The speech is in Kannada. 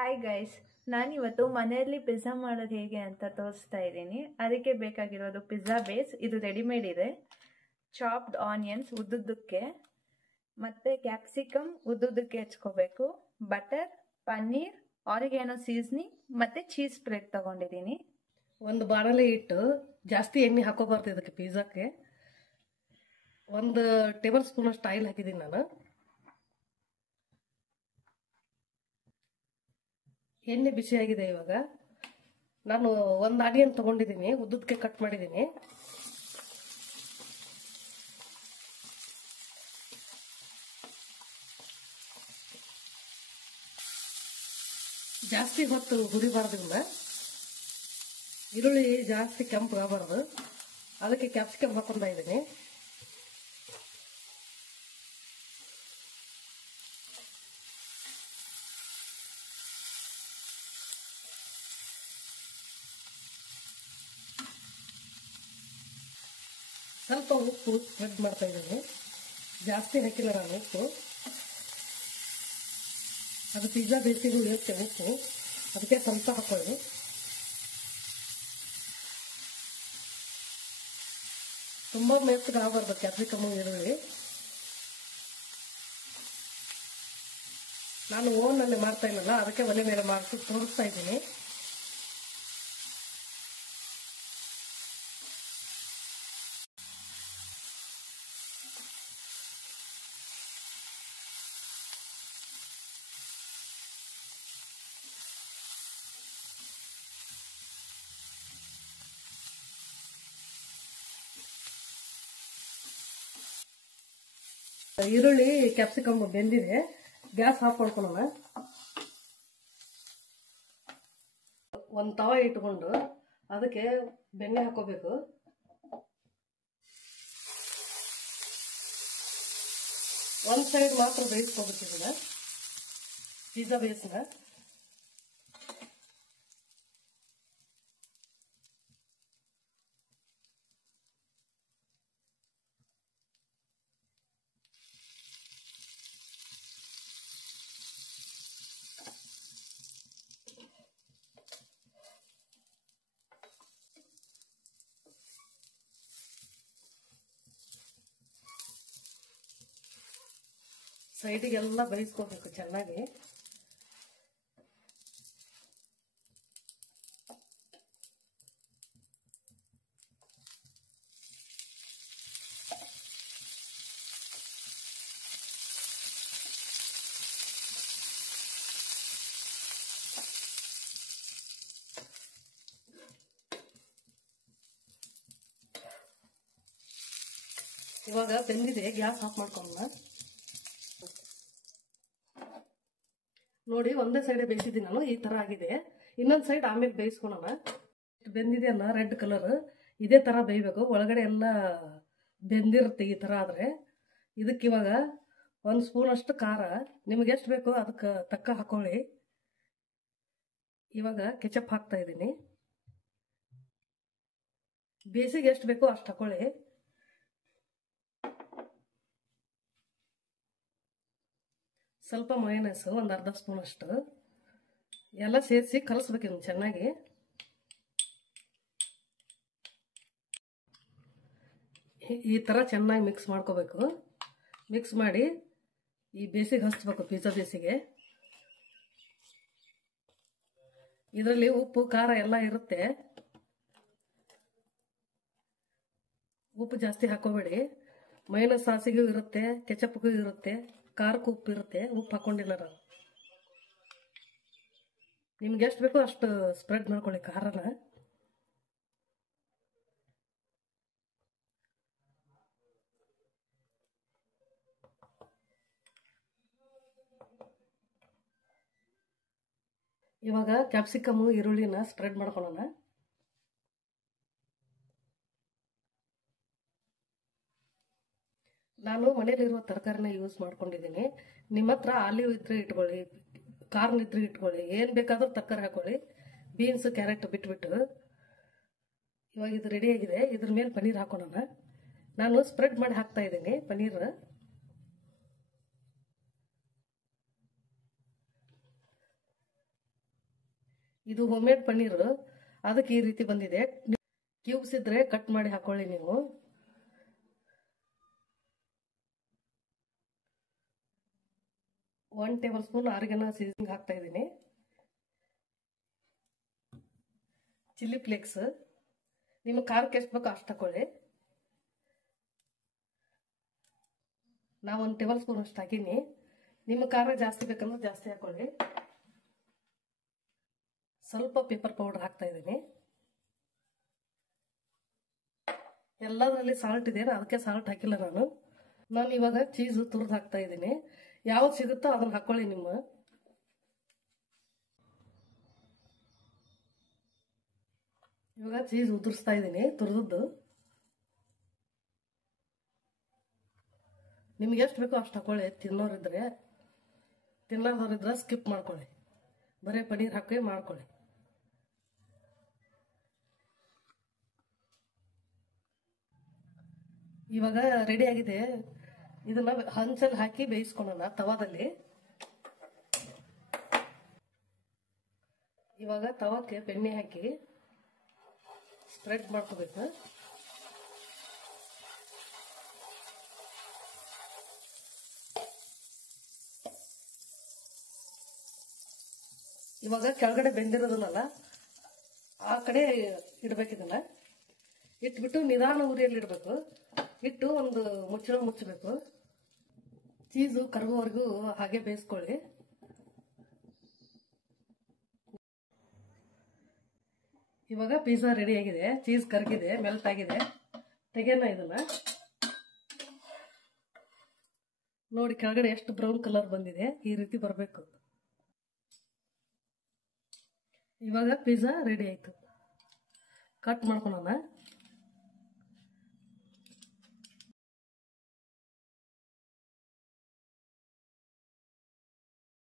ಹಾಯ್ ಗೈಸ್, ನಾನಿವತ್ತು ಮನೆಯಲ್ಲಿ ಪಿಜ್ಜಾ ಮಾಡೋದು ಹೇಗೆ ಅಂತ ತೋರಿಸ್ತಾ ಇದ್ದೀನಿ. ಅದಕ್ಕೆ ಬೇಕಾಗಿರೋದು ಪಿಜ್ಜಾ ಬೇಸ್, ಇದು ರೆಡಿಮೇಡ್ ಇದೆ. ಚಾಪ್ಡ್ ಆನಿಯನ್ಸ್ ಉದ್ದುದ್ದಕ್ಕೆ, ಮತ್ತು ಕ್ಯಾಪ್ಸಿಕಮ್ ಉದ್ದುದ್ದಕ್ಕೆ ಹೆಚ್ಕೋಬೇಕು. ಬಟರ್, ಪನ್ನೀರ್, ಆರಿಗ್ಯಾನೋ ಸೀಸ್ನಿಂಗ್ ಮತ್ತು ಚೀಸ್ ಸ್ಪ್ರೆಡ್ ತಗೊಂಡಿದ್ದೀನಿ. ಒಂದು ಬಾಣಲೆ ಇಟ್ಟು ಜಾಸ್ತಿ ಎಣ್ಣೆ ಹಾಕೋಬಾರ್ದು. ಇದಕ್ಕೆ ಪಿಜ್ಜಾಕ್ಕೆ 1 ಟೇಬಲ್ ಸ್ಪೂನ್ ಅಷ್ಟು ಆಯಿಲ್ ಹಾಕಿದ್ದೀನಿ ನಾನು. ಎಣ್ಣೆ ಬಿಸಿಯಾಗಿದೆ. ಇವಾಗ ನಾನು 1 ಆನಿಯನ್ ತಗೊಂಡಿದ್ದೀನಿ, ಉದ್ದಕ್ಕೆ ಕಟ್ ಮಾಡಿದ್ದೀನಿ. ಜಾಸ್ತಿ ಹೊತ್ತು ಹುರಿಬಾರ್ದು ಇವನ್ನ. ಈರುಳ್ಳಿ ಜಾಸ್ತಿ ಕೆಂಪು ಆಗಬಾರ್ದು, ಅದಕ್ಕೆ ಕ್ಯಾಪ್ಸಿಕಮ್ ಹಾಕೊಂಡ ಇದ್ದೀನಿ. ಸ್ವಲ್ಪ ಉಪ್ಪು ಸ್ಪ್ರೆಡ್ ಮಾಡ್ತಾ ಇದ್ದೀನಿ. ಜಾಸ್ತಿ ಹಾಕಿಲ್ಲ ನಾನು ಉಪ್ಪು, ಅದು ಪಿಜ್ಜಾ ಬೇಸಿಗೂ ಇರುತ್ತೆ ಉಪ್ಪು, ಅದಕ್ಕೆ ಸ್ವಲ್ಪ ಹಾಕೊಳ್ಳಿ. ತುಂಬ ಮೆತ್ತಗೆ ಆಗಬಾರ್ದು ಕ್ಯಾಪ್ಸಿಕಮ್ಮು ಈರುಳ್ಳಿ. ನಾನು ಓವನ್ನಲ್ಲಿ ಮಾಡ್ತಾ ಇಲ್ಲಲ್ಲ, ಅದಕ್ಕೆ ಒಲೆ ಮೇಲೆ ಮಾಡಿ ತೋರಿಸ್ತಾ ಇದ್ದೀನಿ. ಈರುಳ್ಳಿ ಕ್ಯಾಪ್ಸಿಕಮ್ ಬೆಂದಿದೆ, ಗ್ಯಾಸ್ ಆಫ್ ಮಾಡ್ಕೊಳ್ಳೋಣ. ಒಂದು ತವ ಇಟ್ಕೊಂಡು ಅದಕ್ಕೆ ಬೆಣ್ಣೆ ಹಾಕೋಬೇಕು. ಒಂದು ಸೈಡ್ ಮಾತ್ರ ಬೇಯಿಸ್ಕೋಬೇಕು ಇದನ್ನ, ಪಿಜ್ಜಾ ಬೇಸ್ನ. ಸೈಡಿಗೆಲ್ಲ ಬೇಯಿಸ್ಕೋಬೇಕು ಚೆನ್ನಾಗಿ. ಇವಾಗ ಬೆಂದಿದೆ, ಗ್ಯಾಸ್ ಆಫ್ ಮಾಡ್ಕೊಳ್ಳೋಣ. ನೋಡಿ, ಒಂದೇ ಸೈಡ್ ಬೇಯಿಸಿದ್ದೀನಿ ನಾನು, ಈ ತರ ಆಗಿದೆ. ಇನ್ನೊಂದು ಸೈಡ್ ಆಮೇಲೆ ಬೇಯಿಸ್ಕೊಳ್ಳೋಣ. ಬೆಂದಿದೆ ಅಲ್ಲ, ರೆಡ್ ಕಲರ್, ಇದೇ ತರ ಬೇಯಬೇಕು. ಒಳಗಡೆ ಎಲ್ಲ ಬೆಂದಿರುತ್ತೆ ಈ ತರ ಆದ್ರೆ. ಇದಕ್ಕೆ ಇವಾಗ 1 ಸ್ಪೂನ್ ಅಷ್ಟು ಖಾರ, ನಿಮ್ಗೆ ಎಷ್ಟು ಬೇಕೋ ಅದಕ್ಕೆ ತಕ್ಕ ಹಾಕೊಳ್ಳಿ. ಇವಾಗ ಕೆಚಪ್ ಹಾಕ್ತಾ ಇದ್ದೀನಿ. ಬೇಸಿಗೆ ಎಷ್ಟು ಬೇಕೋ ಅಷ್ಟು ಹಾಕೊಳ್ಳಿ. ಸ್ವಲ್ಪ ಮಯೋನೈಸ್, ಒಂದು ಅರ್ಧ ಸ್ಪೂನ್ ಅಷ್ಟು ಎಲ್ಲ ಸೇರಿಸಿ ಕಲಸ್ಬೇಕು ಇದನ್ನು ಚೆನ್ನಾಗಿ. ಈ ತರ ಚೆನ್ನಾಗಿ ಮಿಕ್ಸ್ ಮಾಡ್ಕೋಬೇಕು. ಮಿಕ್ಸ್ ಮಾಡಿ ಈ ಬೇಸಿಗೆ ಹಚ್ಬೇಕು, ಪಿಜ್ಜಾ ಬೇಸಿಗೆ. ಇದರಲ್ಲಿ ಉಪ್ಪು ಖಾರ ಎಲ್ಲ ಇರುತ್ತೆ, ಉಪ್ಪು ಜಾಸ್ತಿ ಹಾಕೋಬೇಡಿ. ಮಯೋನೈಸ್ ಸಾಸಿಗೂ ಇರುತ್ತೆ, ಕೆಚಪ್ಗೂ ಇರುತ್ತೆ, ಖಾರಕ್ಕೂ ಉಪ್ಪು ಇರುತ್ತೆ. ಉಪ್ಪು ಹಾಕೊಂಡಿಲ್ಲ ನಾನು. ನಿಮ್ಗೆ ಎಷ್ಟು ಬೇಕೋ ಅಷ್ಟು ಸ್ಪ್ರೆಡ್ ಮಾಡ್ಕೊಳ್ಳಿ ಖಾರನ. ಇವಾಗ ಕ್ಯಾಪ್ಸಿಕಮ್ ಈರುಳ್ಳಿನ ಸ್ಪ್ರೆಡ್ ಮಾಡ್ಕೊಳ್ಳೋಣ. ನಾನು ಮನೇಲಿರುವ ತರಕಾರಿನ ಯೂಸ್ ಮಾಡ್ಕೊಂಡಿದ್ದೀನಿ. ನಿಮ್ಮ ಹತ್ರ ಆಲಿವ್ ಇದ್ರೆ ಇಟ್ಕೊಳ್ಳಿ, ಕಾರ್ನ್ ಇದ್ರೆ ಇಟ್ಕೊಳ್ಳಿ, ಏನು ಬೇಕಾದ್ರೂ ತರಕಾರಿ ಹಾಕೊಳ್ಳಿ. ಬೀನ್ಸ್, ಕ್ಯಾರೆಟ್ ಬಿಟ್ಬಿಟ್ಟು. ಇವಾಗ ಇದು ರೆಡಿ ಆಗಿದೆ. ಇದ್ರ ಮೇಲೆ ಪನ್ನೀರ್ ಹಾಕೊಳ್ಳೋಣ. ನಾನು ಸ್ಪ್ರೆಡ್ ಮಾಡಿ ಹಾಕ್ತಾ ಇದ್ದೀನಿ ಪನ್ನೀರ್. ಇದು ಹೋಮ್ಮೇಡ್ ಪನ್ನೀರ್, ಅದಕ್ಕೆ ಈ ರೀತಿ ಬಂದಿದೆ. ಕ್ಯೂಬ್ಸ್ ಇದ್ರೆ ಕಟ್ ಮಾಡಿ ಹಾಕೊಳ್ಳಿ ನೀವು. ಒನ್ ಟೇಬಲ್ ಸ್ಪೂನ್ ಆರಿಗನ ಸೀಸನಿಂಗ್ ಹಾಕ್ತಾ ಇದ್ದೀನಿ. ಚಿಲ್ಲಿ ಫ್ಲೇಕ್ಸ್ ನಿಮ್ಮ ಖಾರಕ್ಕೆ ಎಷ್ಟು ಬೇಕೋ ಅಷ್ಟು ಹಾಕೊಳ್ಳಿ. ನಾ 1 ಟೇಬಲ್ ಸ್ಪೂನ್ ಅಷ್ಟು ಹಾಕೀನಿ. ನಿಮ್ಮ ಖಾರ ಜಾಸ್ತಿ ಬೇಕಂದ್ರೆ ಜಾಸ್ತಿ ಹಾಕೊಳ್ಳಿ. ಸ್ವಲ್ಪ ಪೇಪರ್ ಪೌಡರ್ ಹಾಕ್ತಾ ಇದ್ದೀನಿ. ಎಲ್ಲದರಲ್ಲಿ ಸಾಲ್ಟ್ ಇದೆ, ಅದಕ್ಕೆ ಸಾಲ್ಟ್ ಹಾಕಿಲ್ಲ ನಾನು ಇವಾಗ ಚೀಸ್ ತುರಿದು ಹಾಕ್ತಾ ಇದ್ದೀನಿ. ಯಾವ್ದು ಸಿಗುತ್ತೋ ಅದನ್ನ ಹಾಕೊಳ್ಳಿ ನಿಮ್ಮ. ಇವಾಗ ಚೀಸ್ ಉದುರಿಸ್ತಾ ಇದ್ದೀನಿ ತುರಿದದ್ದು. ನಿಮ್ಗೆ ಎಷ್ಟು ಬೇಕೋ ಅಷ್ಟು ಹಾಕೊಳ್ಳಿ. ತಿನ್ನೋರಿದ್ರೆ, ತಿನ್ನೋರಿದ್ರೆ ಸ್ಕಿಪ್ ಮಾಡ್ಕೊಳ್ಳಿ. ಬರೀ ಪನ್ನೀರ್ ಹಾಕಿ ಮಾಡ್ಕೊಳ್ಳಿ. ಇವಾಗ ರೆಡಿ ಆಗಿದೆ. ಇದನ್ನ ಹಂಚಲ್ಲಿ ಹಾಕಿ ಬೇಯಿಸ್ಕೊಳ್ಳೋಣ ತವಾದಲ್ಲಿ. ಇವಾಗ ತವಾಕ್ಕೆ ಬೆಣ್ಣೆ ಹಾಕಿ ಸ್ಪ್ರೆಡ್ ಮಾಡ್ಕೋಬೇಕು. ಇವಾಗ ಕೆಳಗಡೆ ಬೆಂದಿರೋದನ್ನಲ್ಲ ಆ ಕಡೆ ಇಡ್ಬೇಕಿದನ್ನ. ಇಟ್ಬಿಟ್ಟು ನಿಧಾನ ಉರಿಯಲ್ಲಿ ಇಡಬೇಕು. ಇಟ್ಟು ಒಂದು ಮುಚ್ಚಳ ಮುಚ್ಚಬೇಕು. ಚೀಸು ಕರಗೋವರೆಗೂ ಹಾಗೆ ಬೇಯಿಸ್ಕೊಳ್ಳಿ. ಇವಾಗ ಪಿಜ್ಜಾ ರೆಡಿ ಆಗಿದೆ. ಚೀಸ್ ಕರಗಿದೆ, ಮೆಲ್ಟ್ ಆಗಿದೆ. ತೆಗೆಯೋಣ ಇದನ್ನ. ನೋಡಿ ಕೆಳಗಡೆ ಎಷ್ಟು ಬ್ರೌನ್ ಕಲರ್ ಬಂದಿದೆ. ಈ ರೀತಿ ಬರಬೇಕು. ಇವಾಗ ಪಿಜ್ಜಾ ರೆಡಿ ಆಯ್ತು. ಕಟ್ ಮಾಡ್ಕೊಳ್ಳೋಣ.